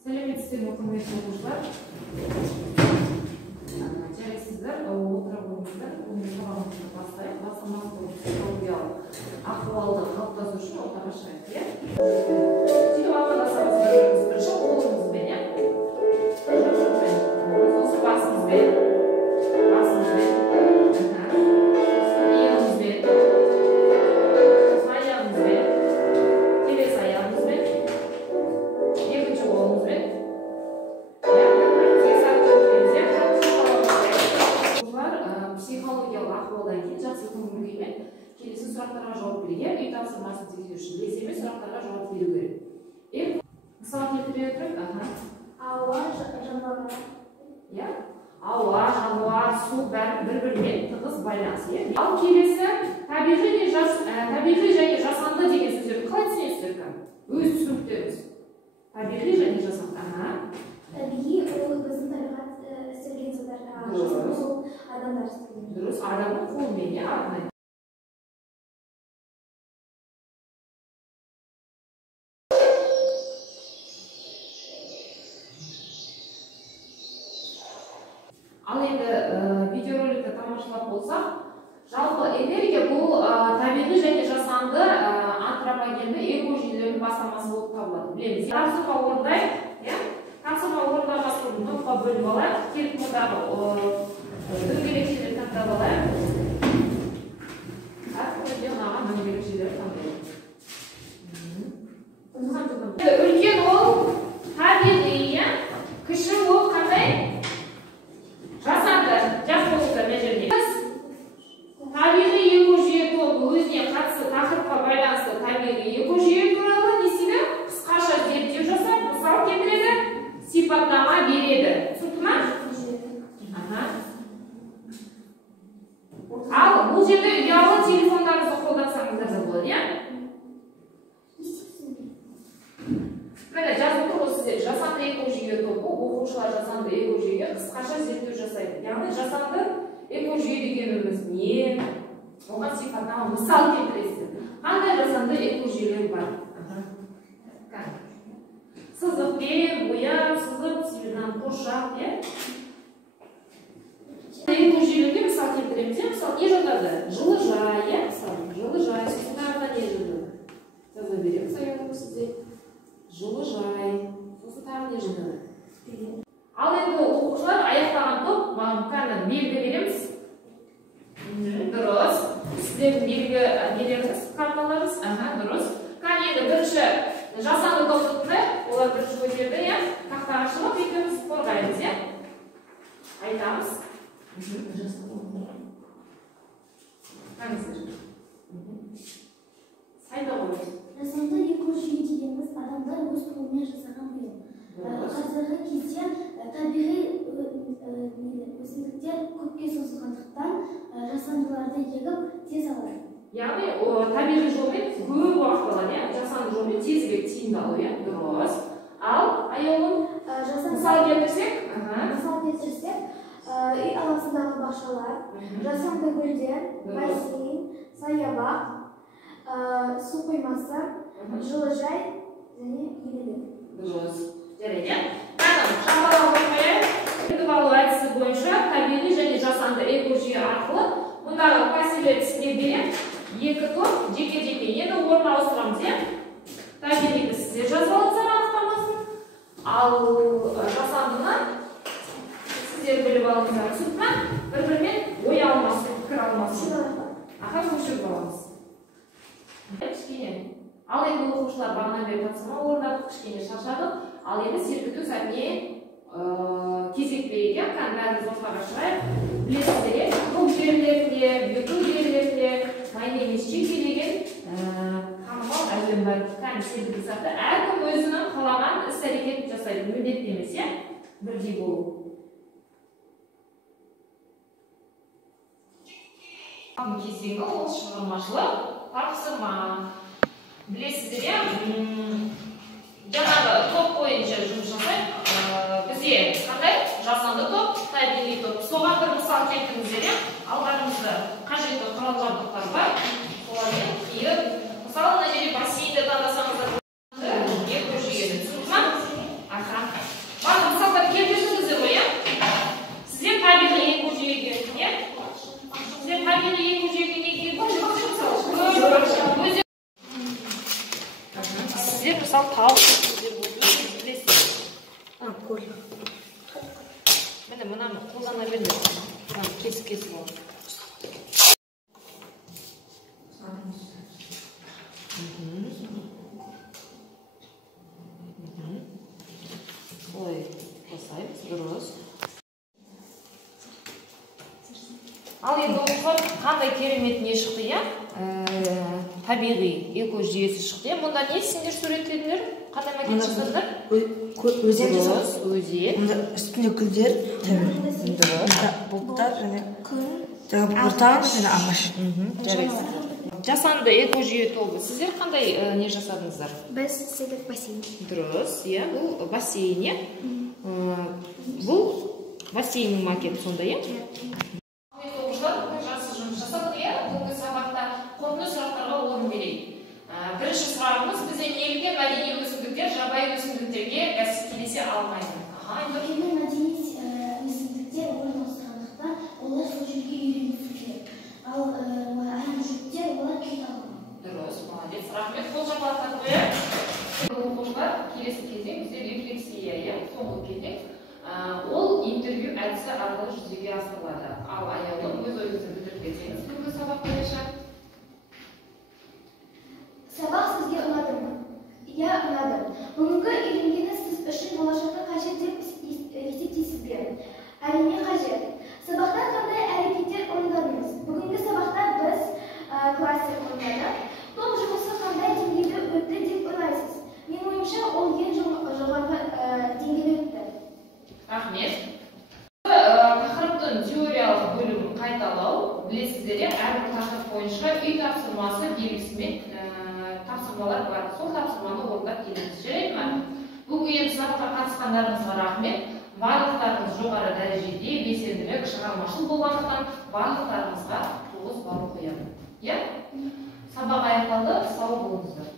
Сәлеметсіздер ме, құрметті оқушылар? Жарайсыздар, отыра қойыңыздар. Бүгінгі сабағымызды бастайық. Бастамас болып психологиялық ахуалды қалыптасу үшін ортаға шығайық, иә? Сөйтіп амандасамыз бірінші қолымызбен, иә? Сосын басымызбен, келесі сұрақтарға жауап беруге, үй тапсырмасын тексеруші білесеме сұрақтарға жауап беру керек. Мысал келтіре отырып, ауа, жануар. Иә? Ауа, жануар, су бәрі бір-бірімен тығыз байланысты. Ал келесі табиғи және жасанды деген сөздерді қалай түсінесіздер? Өз түсініктеріңіз. Табиғи және жасанды. Табиғи ол біздің табиғат істелген заттар, жасанды ол адамдар істелген. Дұрыс, адамның қолымен, иә, арнайы. Ал енді видеороликті тамашалап болсақ, жалпы энергия бұл табиғи және жасанды антропогенді экожүйелердің бастамасы болып табылады. Білеміз, тапсырма орындайық, тапсырма орындамас бұрын топқа бөліп алайық, келіп мұндағы дөңгелекшелерді таңдап алайық. Әркімдерге ұнаған дөңгелекшелерді таңдайық. Үлкен ол табиғи, кіші ол қандай? Жасанды, жас болыңыздар мына жерде. Табиғи экожүйе тобы өзіне қатысты тақырыпқа байланысты табиғи экожүйе туралы не істейді? Қысқаша зерттеу жасап, мысал келтіреді, сипаттама береді. Түсінікті ме? Ал бұл жерде ұялы телефондарыңызды қолдансаңыздар да болады, иә? Міне жазып тұр сіздер, жасанды экожүйе тобы, оқушылар жасанды экожүйеге қысқаша зерттеу жасайды. Яғни жасанды экожүйе дегеніміз не? Оған сипаттама мысал келтіресіздер. Қандай жасанды экожүйелер бар? Сызықпен, бояп, сызып, себебінен қоршап, иә? Экожүйелерге мысал келтіреміз, иә? Мысал не жатады? Жылыжай, иә? Жылыжай, сосын тағы не жатады? Жаза береміз аяғын сізде. Жылыжай, сосын тағы не жатады? Ал енді оқушылар аяқтаған топ, маған белгі береміз. Дұрыс. Сіздердің белгі нелеріңіз, карталарыңыз. Дұрыс. Енді бірінші жасанды топты тұтынайық. Олар бірінші көтерді, иә? Тақтаға шығып, екеуміз қорғаймыз, иә? Айтамыз. Қаңыздар. Сайда қойыз. Жасанды экожүйе дегеніміз адамдар өз қолымен жасаған бұйым. Қазіргі кезде табиғи өсімдіктер көпке созылғандықтан жасандыларды егіп тез алады. Яғни табиғи жолмен көп уақыт алады, иә? Жасанды жолмен тезірек тиімді алу, иә? Дұрыс. Ал аяулым мысал келтірсек? Үй аласындағы бақшалар, жасанды гүлдер, бассейн, саябақ, су қоймасы, жылыжай және елелер. Дұрыс. Жарайды. Шамалап қоймайық. Алу әдісі бойынша табиғи және жасанды экожүйе арқылы мұндағы мәселелерді түсіндіріп, екі топ жеке-жеке енді орын ауыстырамыз, иә? Табиғиді сіздер жазып алыңыздар анықтамасын. Ал жасандыны сіздер біліп алыңыздар. Түсінікті ме? Бір-бірімен ой алмасып, пікір алмасып. Көшіріп аламыз. Кішкене. Ал енді оқушылар бағанан бері тапсырма орындадық, кішкене шаршадық. Ал енді сергіту сәтіне кезек берейік, бәріміз ортаға шығайық. Білесіздер, бұл жерлерінде, бүйірдің жерлерінде, майын емес жекелеген танымал әлем бар. Сергіту сәті әркім өзінің қалаған іс-әрекетін жасайды, міндетті емес, иә? Бірдей болу. Кезеңі ол шығармашылық тапсырма. Білесіздер, жаңағы топ бойынша жұмыс жасайық. Бізде қандай? Жасанды топ, табиғи топ. Соған бір мысал келтіріңіздер, алдарыңызда қажетті құрал-жабдықтар бар. Солармен қиып, мысалы мына жерде бассейнді таңдасаңыздар, экожүйені түсінікті ме? сіздер мысалы тауық сөздер болып білесіздер. Міне мынаны қолдана беріңдер. Кесіп алып. Ой, қосаймыз, дұрыс. Ал енді оқушылар қандай керемет не шықты, иә? Табиғи экожүйесі шықты. Мұнда не сендер суреттедіңдер? Қандай макет жасадыңдар? Өзен жасадық. Өзен. Мұнда үстінде гүлдер, бұлттар және бұлттар және ағаш. Жасанды экожүйе тобы. Сіздер қандай не жасадыңыздар? Біз сіздер бассейн. Дұрыс, иә, бұл бассейн, иә? Бұл бассейннің макеті сонда, иә? Жақсы жұмыс жасадық, иә? Бүгінгі сабақта қорытынды сұрақтарға орын берейік. Бірінші сұрағымыз, бізде неліктен мәдени өсімдіктер жабайы өсімдіктерге бәсекелесе алмайды? Өйткені мәдени өсімдіктер орналасқандықтан олар сол жерге үйренісу керек. Ал өсімдіктер олар кете алмайды. Дұрыс, молодец. Рахмет, қол шапалақтап қояйық. Оқушылар, келесі кезең бізде рефлексия, соңғы кезең. Ол интервью әдісі арқылы жүзеге асырылады. Ал Аяулым, өз ойыңызды білдіріп кетсеңіз, бүгінгі сабақ бойынша. Сабақ сізге ұнады ма? Иә, ұнады. Бүгінгі үйренгеніңіз сіз үшін болашақта қажет деп есептейсіз бе? Әрине қажет. Сабақта қандай әрекеттер орындадыңыз? Бүгінгі сабақта біз классик ойнадық. Топ жұмысы қандай деңгейде өтті деп ойлайсыз? Менің ойымша, ол ең жоғарғы деңгейде өтті. Рахмет. Тақырыптың теориялық бөлімін қайталау, білесіздер, әрбір тақырып бойынша үй тапсырмасы белгісімен тапсырмалар бар. Сол тапсырманы орындап келеміз. Жарайды ма? Бүгінгі сабаққа қатысқандарыңызға рахмет. Барлықтарыңыз жоғары дәрежеде белсенділік, шығармашыл болғандықтан барлықтарыңызға 9 балл қоямын. Иә? Сабақ аяқталды, сау болыңыздар.